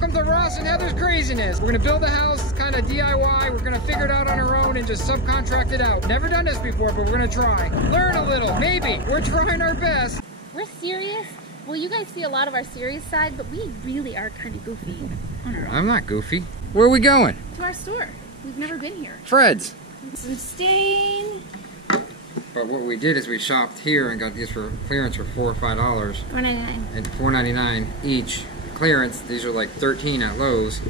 Welcome to Ross and Heather's craziness. We're gonna build a house, kind of DIY. We're gonna figure it out on our own and just subcontract it out. Never done this before, but we're gonna try. Learn a little, maybe. We're trying our best. We're serious. Well, you guys see a lot of our serious side, but we really are kind of goofy on our own. I'm not goofy. Where are we going? To our store. We've never been here. Fred's. Some stain. But what we did is we shopped here and got these for clearance for $4 or $5. $4.99. And $4.99 each. Clearance, these are like 13 at Lowe's.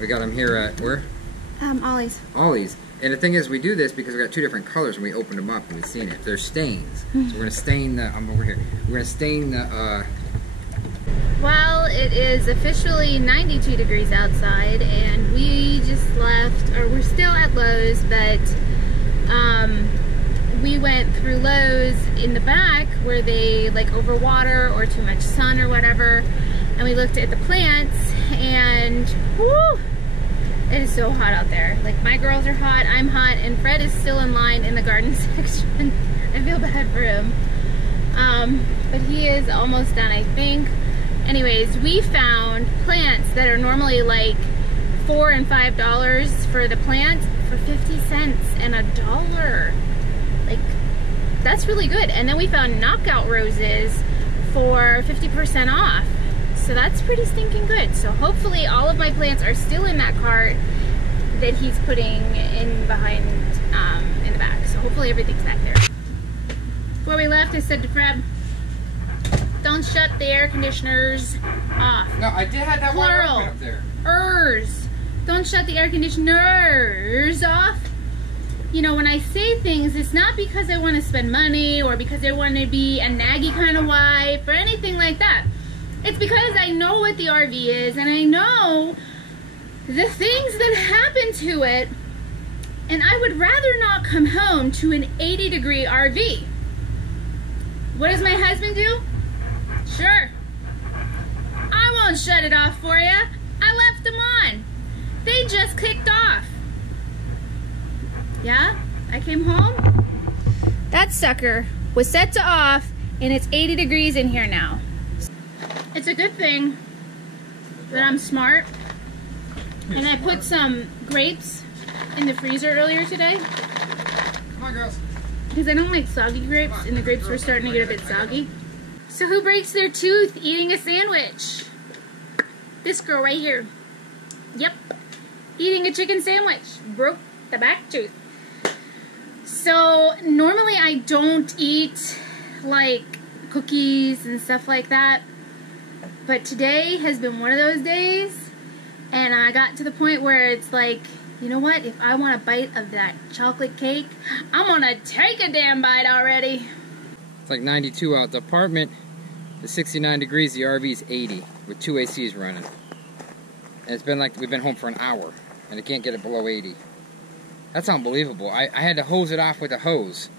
We got them here at where? Ollie's. Ollie's. And the thing is, we do this because we got two different colors and we opened them up and we've seen it. They're stains. So we're gonna stain the, I'm over here. We're gonna stain the, Well, it is officially 92 degrees outside and we just left, or we're still at Lowe's, but we went through Lowe's in the back where they like overwater or too much sun or whatever, and we looked at the plants and whoo, it is so hot out there. Like, my girls are hot, I'm hot, and Fred is still in line in the garden section. I feel bad for him. But he is almost done, I think. Anyways, we found plants that are normally like $4 and $5 for the plant for 50 cents and $1. Like, that's really good. And then we found knockout roses for 50% off. So that's pretty stinking good. So hopefully all of my plants are still in that cart that he's putting in behind, in the back. So hopefully everything's back there. Before we left, I said to Fred, don't shut the air conditioners off. no, I did have that one open up there. Ers. Don't shut the air conditioners off. You know, when I say things, it's not because I want to spend money or because I want to be a naggy kind of wife or anything like that. It's because I know what the RV is and I know the things that happen to it, and I would rather not come home to an 80-degree RV. What does my husband do? Sure. I won't shut it off for you. I left them on. They just kicked off. Yeah? I came home. That sucker was set to off and it's 80 degrees in here now. It's a good thing that I'm smart. And I put some grapes in the freezer earlier today. Come on, girls. Because I don't like soggy grapes, and the grapes were starting to get a bit soggy. So who breaks their tooth eating a sandwich? This girl right here. Yep. Eating a chicken sandwich. Broke the back tooth. So normally I don't eat like cookies and stuff like that. But today has been one of those days. And I got to the point where it's like, you know what? If I want a bite of that chocolate cake, I'm gonna take a damn bite already. It's like 92 out. The apartment is 69 degrees. The RV is 80 with 2 ACs running. And it's been like we've been home for an hour and it can't get it below 80. That's unbelievable. I had to hose it off with a hose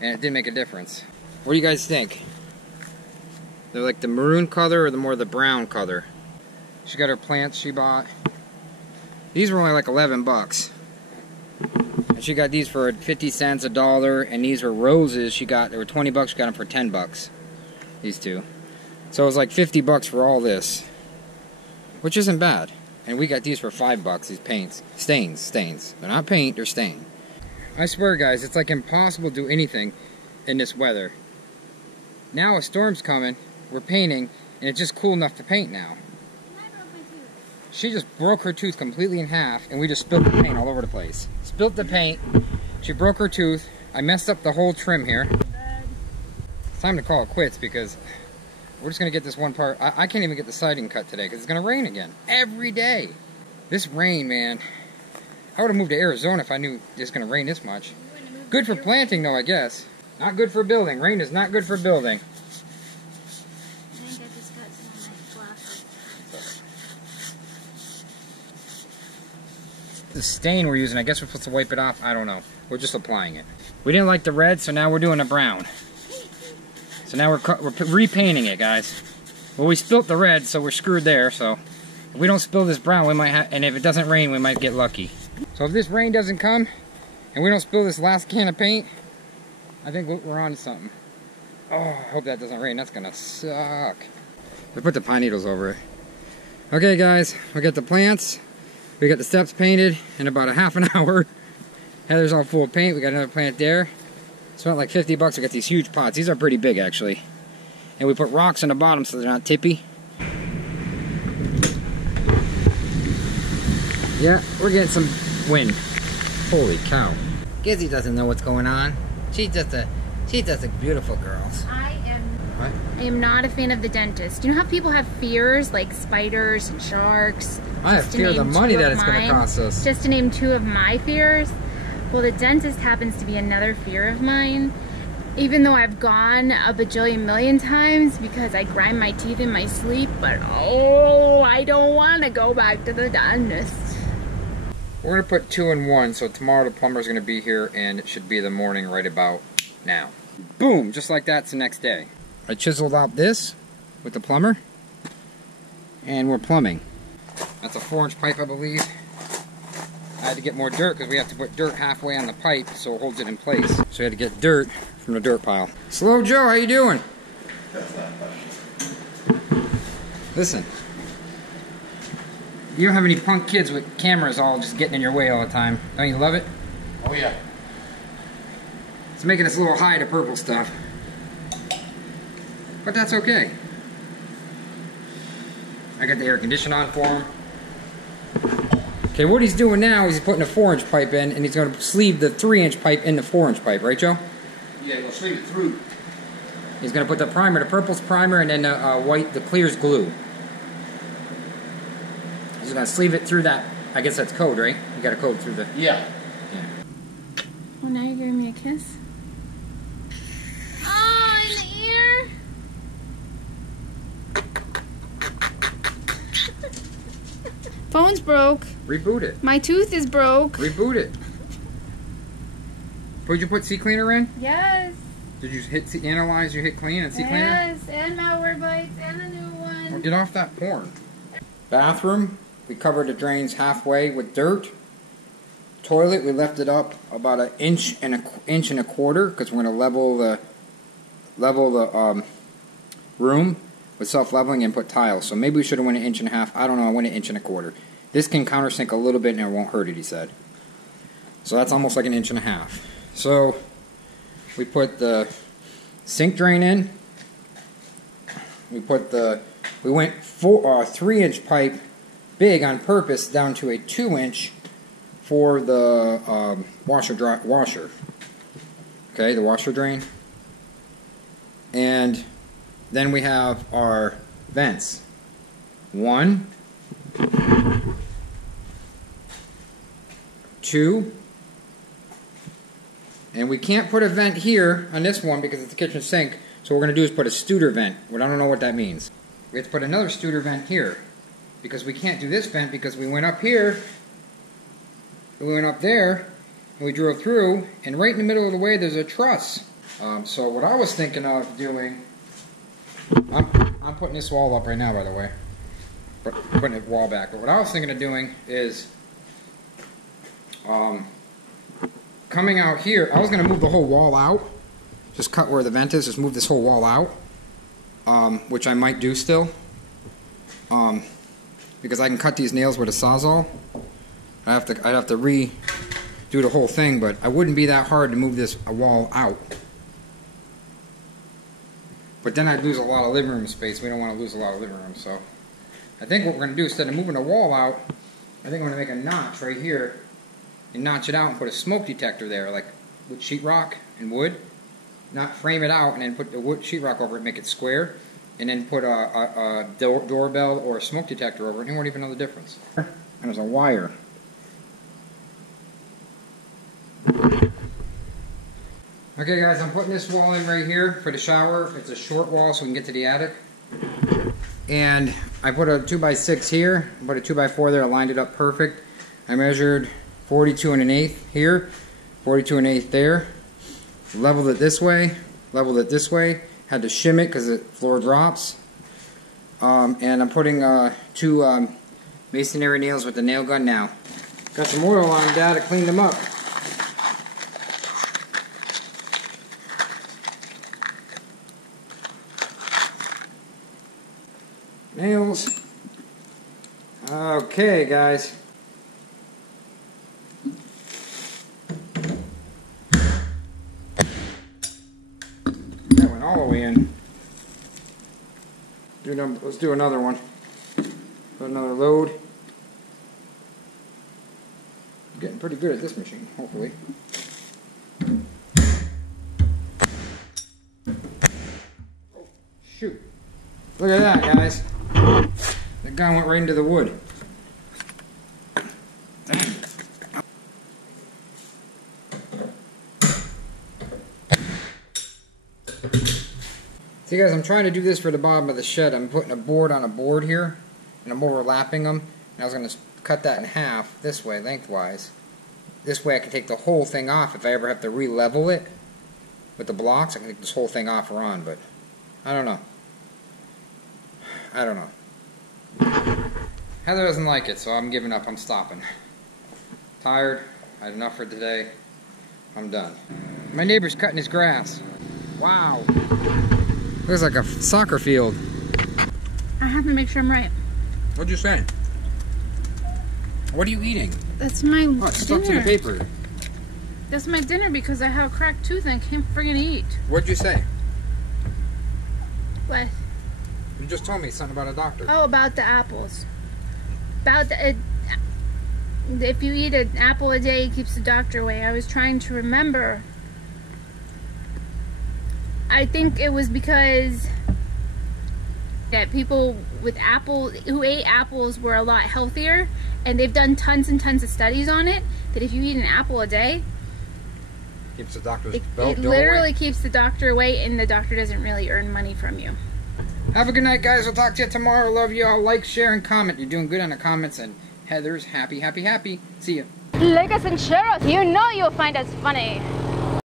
and it didn't make a difference. What do you guys think? They're like the maroon color or the more the brown color? She got her plants she bought. These were only like 11 bucks. And she got these for 50 cents, $1, and these were roses they were 20 bucks, she got them for 10 bucks. These two. So it was like 50 bucks for all this. Which isn't bad. And we got these for 5 bucks, these paints. Stains. They're not paint, they're stain. I swear guys, it's like impossible to do anything in this weather. Now a storm's coming, we're painting, and it's just cool enough to paint now. She just broke her tooth completely in half, and we just spilled the paint all over the place. Spilled the paint, she broke her tooth, I messed up the whole trim here. It's time to call it quits because we're just gonna get this one part. I can't even get the siding cut today because it's gonna rain again. Every day. This rain, man. I would've moved to Arizona if I knew it was gonna rain this much. Good for planting though, I guess. Not good for building. Rain is not good for building. The stain we're using, I guess we're supposed to wipe it off. I don't know. We're just applying it. We didn't like the red, so now we're doing a brown. So now we're repainting it, guys. Well, we spilt the red, so we're screwed there. So if we don't spill this brown, we might have, and if it doesn't rain, we might get lucky. So if this rain doesn't come, and we don't spill this last can of paint, I think we're on to something. Oh, I hope that doesn't rain. That's gonna suck. We put the pine needles over it. Okay guys, we got the plants, we got the steps painted in about a half an hour. Heather's all full of paint, we got another plant there. Spent like 50 bucks, we got these huge pots. These are pretty big actually. And we put rocks on the bottom so they're not tippy. Yeah, we're getting some wind. Holy cow. Gizzy doesn't know what's going on. She's just a beautiful girl. I am not a fan of the dentist. You know how people have fears like spiders and sharks? I have fear of the money that it's going to cost us. Just to name two of my fears. Well, the dentist happens to be another fear of mine. Even though I've gone a bajillion million times because I grind my teeth in my sleep, but oh, I don't want to go back to the dentist. We're going to put 2 in 1, so tomorrow the plumber's going to be here and it should be the morning right about now. Boom! Just like that's the next day. I chiseled out this with the plumber and we're plumbing. That's a 4-inch pipe, I believe. I had to get more dirt because we have to put dirt halfway on the pipe so it holds it in place. So we had to get dirt from the dirt pile. Slow Joe, how you doing? Listen. You don't have any punk kids with cameras all just getting in your way all the time. Don't you love it? Oh yeah. It's making us a little high to purple stuff. But that's okay. I got the air conditioner on for him. Okay, what he's doing now is he's putting a 4-inch pipe in and he's going to sleeve the 3-inch pipe in the 4-inch pipe, right Joe? Yeah, you'll sleeve it through. He's going to put the primer, the purple's primer, and then the clear's glue. He's going to sleeve it through that. I guess that's code, right? You got to code through the... Yeah. Oh, now you're giving me a kiss? Oh, in the ear? Phone's broke. Reboot it. My tooth is broke. Reboot it. Did you put C-Cleaner in? Yes. Did you hit analyze, you hit clean and C-Cleaner? Yes, and malware bites and a new one. Well, get off that porn. Bathroom, we covered the drains halfway with dirt. Toilet, we left it up about an inch and a quarter because we're going to level the room with self-leveling and put tiles. So maybe we should have went 1.5 inches. I don't know, I went 1.25 inches. This can countersink a little bit and it won't hurt it, he said. So that's almost like 1.5 inches. So we put the sink drain in. We went 3-inch pipe big on purpose down to a 2-inch for the washer. Okay, the washer drain. And then we have our vents. 1, 2, and we can't put a vent here on this one because it's a kitchen sink, so what we're going to do is put a Studer vent. Well, I don't know what that means. We have to put another Studer vent here because we can't do this vent because we went up here, we went up there, and we drove through, and right in the middle of the way there's a truss. So what I was thinking of doing, I'm putting this wall up right now, by the way, but putting the wall back. But what I was thinking of doing is coming out here. I was going to move the whole wall out, just cut where the vent is, just move this whole wall out, which I might do still, because I can cut these nails with a Sawzall. I'd have to redo the whole thing, but it wouldn't be that hard to move this wall out. But then I'd lose a lot of living room space. We don't want to lose a lot of living room, so I think what we're going to do, instead of moving the wall out, I think I'm going to make a notch right here and notch it out and put a smoke detector there, like with sheetrock and wood. Not frame it out and then put the wood sheetrock over it, make it square, and then put a doorbell or a smoke detector over it, and you won't even know the difference. And there's a wire. Okay guys, I'm putting this wall in right here for the shower. It's a short wall so we can get to the attic. And I put a 2x6 here, put a 2x4 there, I lined it up perfect. I measured 42 1/8 here, 42 1/8 there. Leveled it this way, leveled it this way. Had to shim it because the floor drops. And I'm putting 2 masonry nails with the nail gun now. Got some oil on them, Dad, to clean them up. Nails. Okay, guys. That went all the way in. Let's do another one. Put another load. I'm getting pretty good at this machine, hopefully. Oh, shoot. Look at that, guys. That guy went right into the wood. Dang. See guys, I'm trying to do this for the bottom of the shed. I'm putting a board on a board here, and I'm overlapping them. And I was going to cut that in half this way, lengthwise. This way I can take the whole thing off if I ever have to re-level it with the blocks. I can take this whole thing off or on, but I don't know. I don't know. Heather doesn't like it, so I'm giving up. I'm stopping. Tired. I had enough for today. I'm done. My neighbor's cutting his grass. Wow. Looks like a soccer field. I have to make sure I'm right. What'd you say? What are you eating? That's my Oh, it's stuck to the paper. That's my dinner because I have a cracked tooth and I can't friggin' eat. What'd you say? What? You just told me something about a doctor. Oh, about the apples. About the... if you eat an apple a day, it keeps the doctor away. I was trying to remember. I think it was because that people with who ate apples were a lot healthier, and they've done tons and tons of studies on it, that if you eat an apple a day, keeps the doctor's it literally keeps the doctor away, and the doctor doesn't really earn money from you. Have a good night, guys. We'll talk to you tomorrow. Love you all. Like, share, and comment. You're doing good on the comments, and Heather's happy, happy, happy. See you. Like us and share us. You know you'll find us funny.